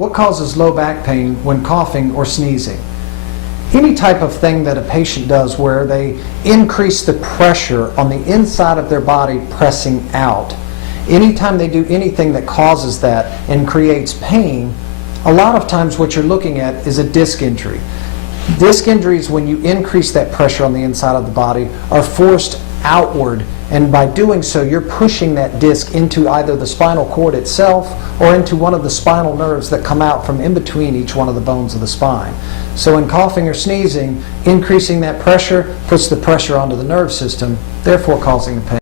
What causes low back pain when coughing or sneezing? Any type of thing that a patient does where they increase the pressure on the inside of their body pressing out. Anytime they do anything that causes that and creates pain, a lot of times what you're looking at is a disc injury. Disc injuries, when you increase that pressure on the inside of the body, are forced outward, and by doing so you're pushing that disc into either the spinal cord itself or into one of the spinal nerves that come out from in between each one of the bones of the spine. So in coughing or sneezing, increasing that pressure puts the pressure onto the nerve system, therefore causing the pain.